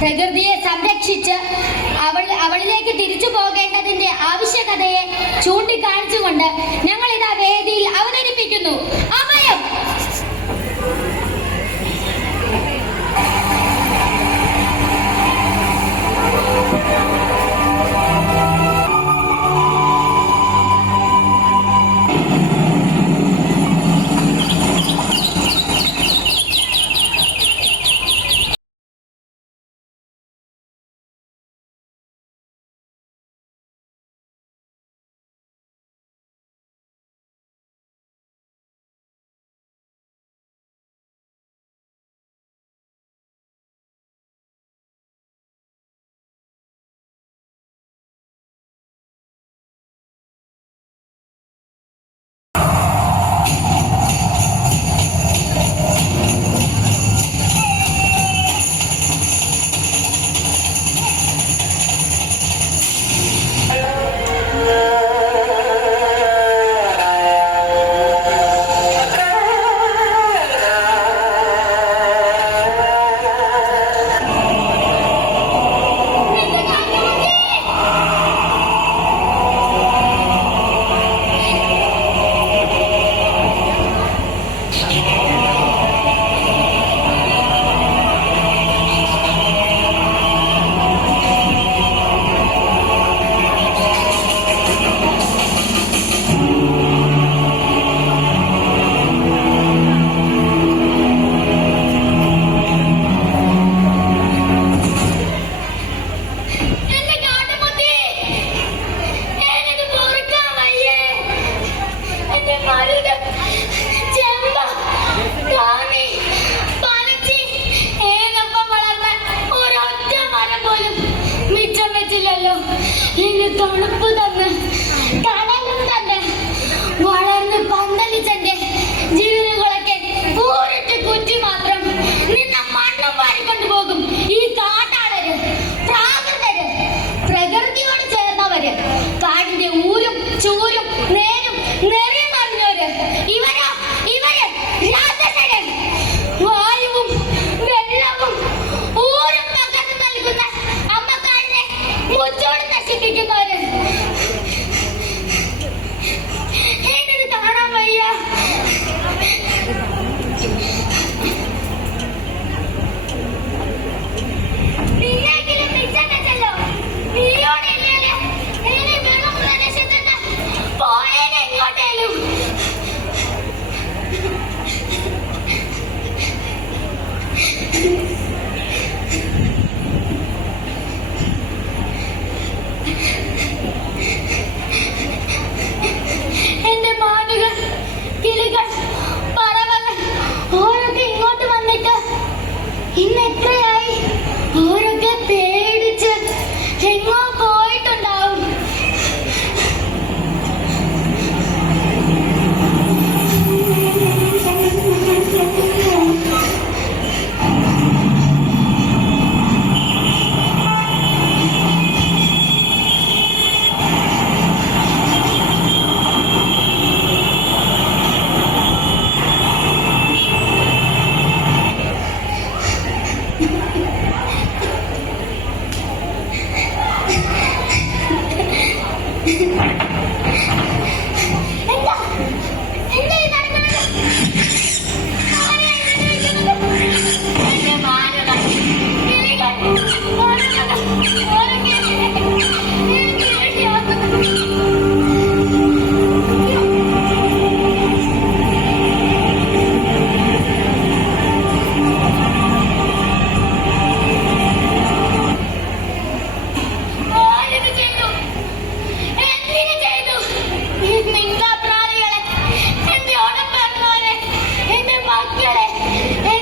പ്രകൃതിയെ സംരക്ഷിച്ച് അവൾ അവളിലേക്ക് തിരിച്ചു പോകേണ്ടതിന്റെ ആവശ്യകതയെ ചൂണ്ടിക്കാണിച്ചുകൊണ്ട് ഞങ്ങൾ ഇതാ വേദിയിൽ അവതരിപ്പിക്കുന്നു. ആ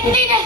Mira.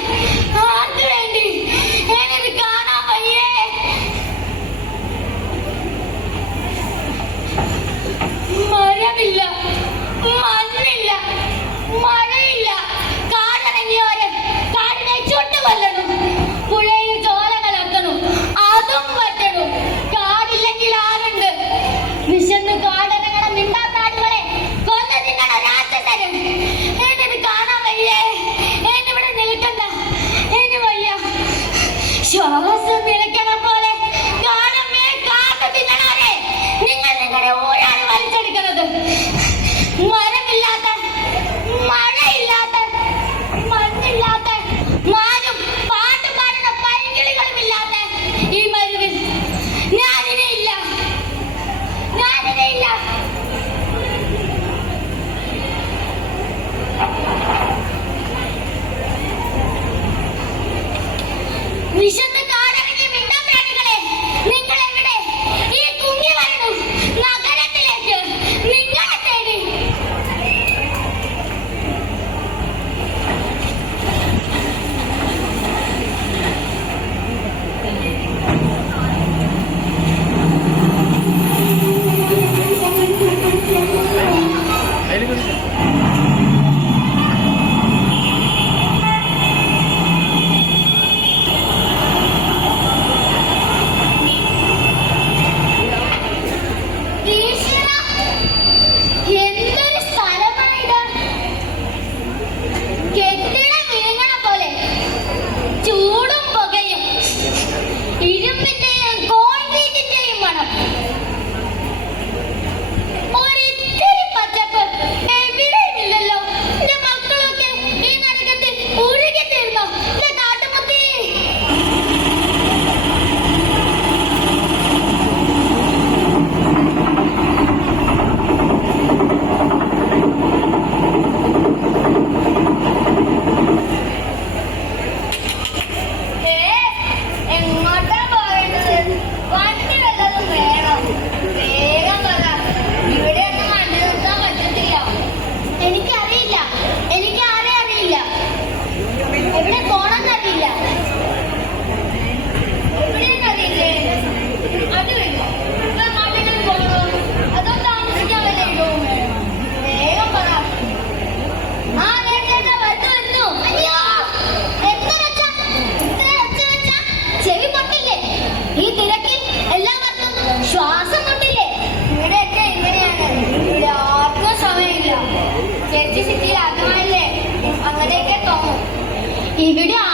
一六六。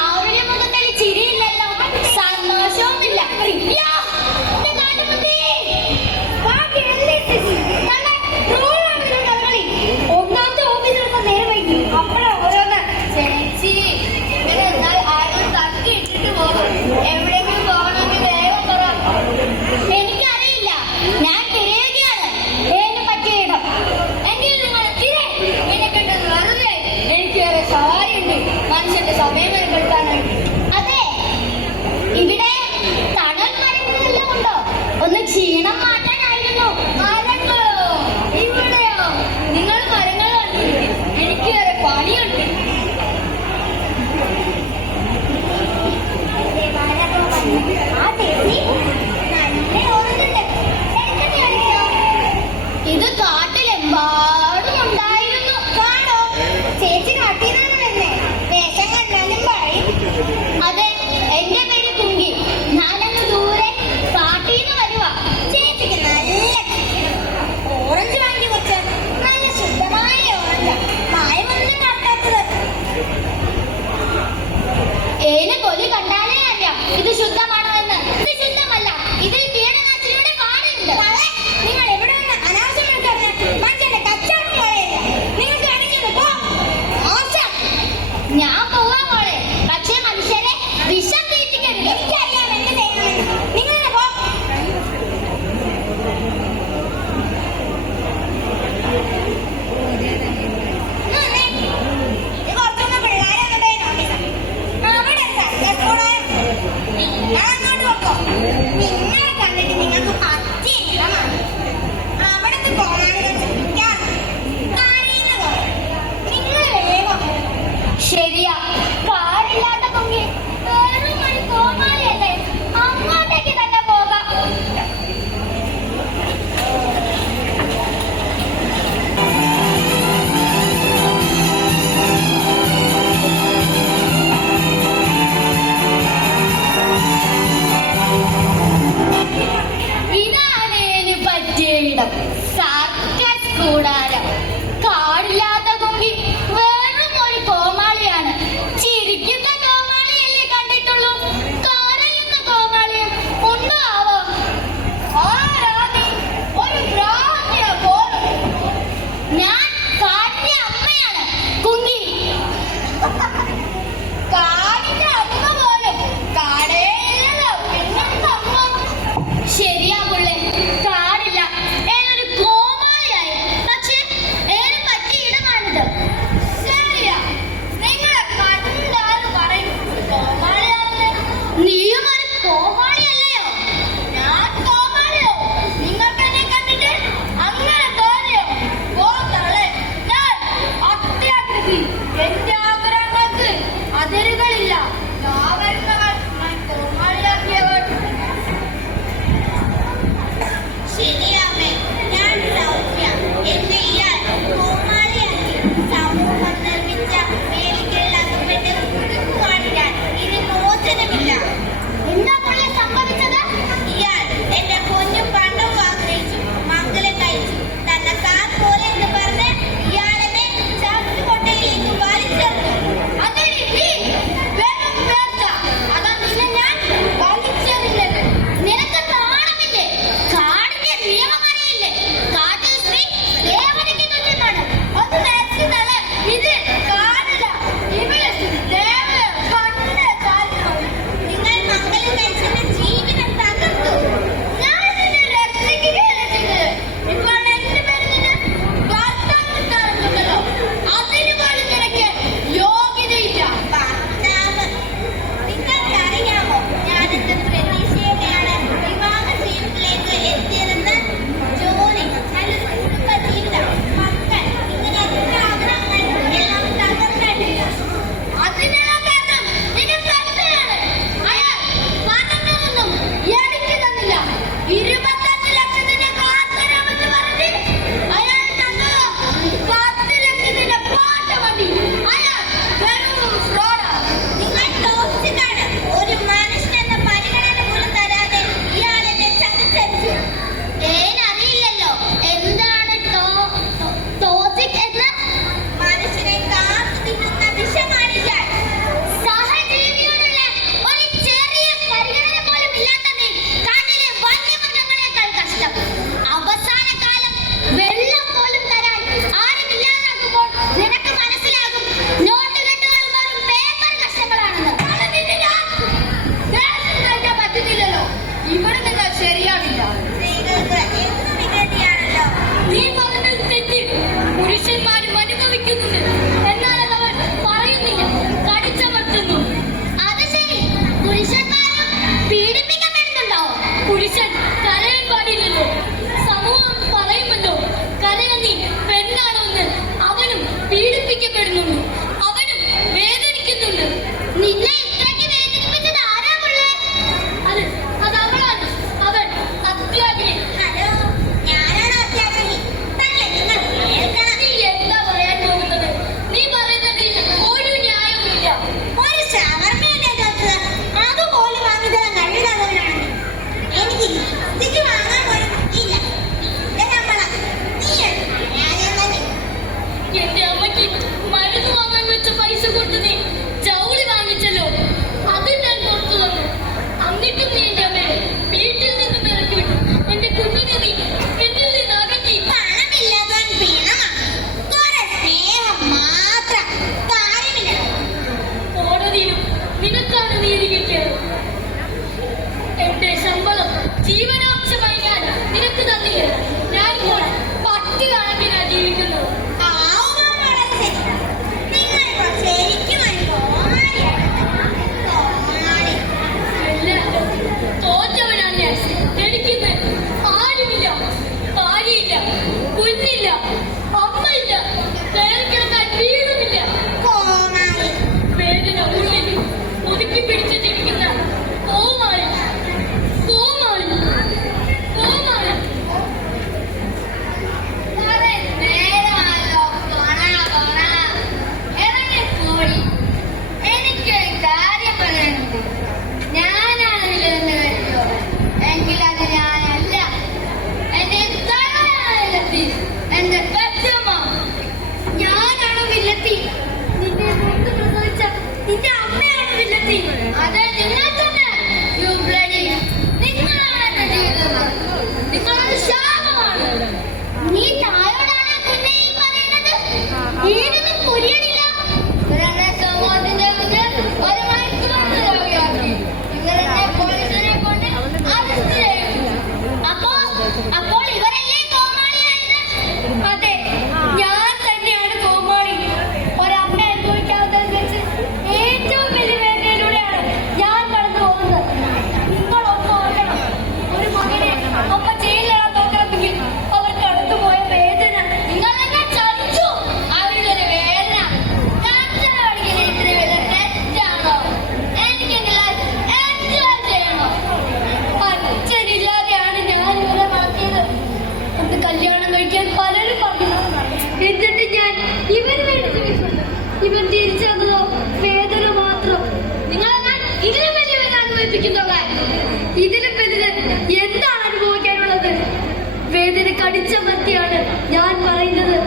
ഞാൻ പറയുന്നത്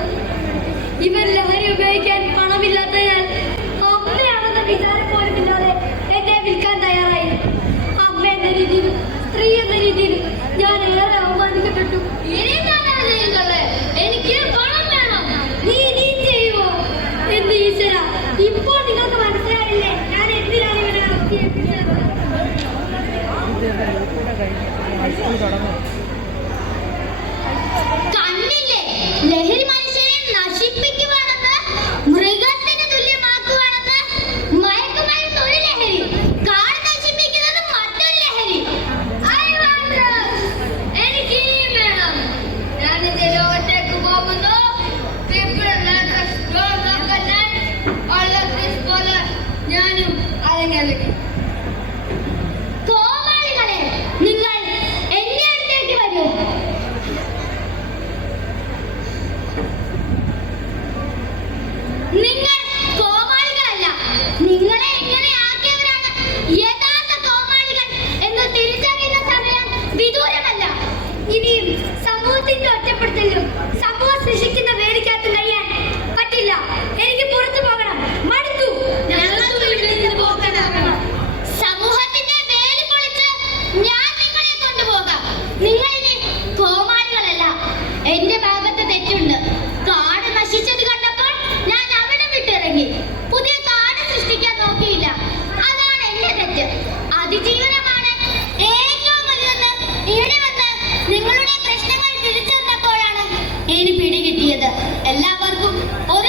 ഇവർ ലഹരി ഉപയോഗിക്കാൻ പണമില്ലാത്തതിനാൽ അമ്മയാണെന്ന വിചാരം പോലും ഇല്ലാതെ എന്നെ വിൽക്കാൻ തയ്യാറായി. അമ്മ എന്ന രീതിയിൽ സ്ത്രീ എന്ന രീതിയിൽ ഞാൻ ഏറെ അവമാനിക്കപ്പെട്ടു എനിക്ക് പണം വേണം. നീ നീ ചെയ്യുമോ എന്ന് ഈശ്വര ഇപ്പോൾ നിങ്ങൾക്ക് മനസ്സിലായില്ലേ? ഞാൻ എന്തിനാണ് ഇവരെ നടത്തിയത് പിടികിട്ടിയത് എല്ലാവർക്കും ഒരു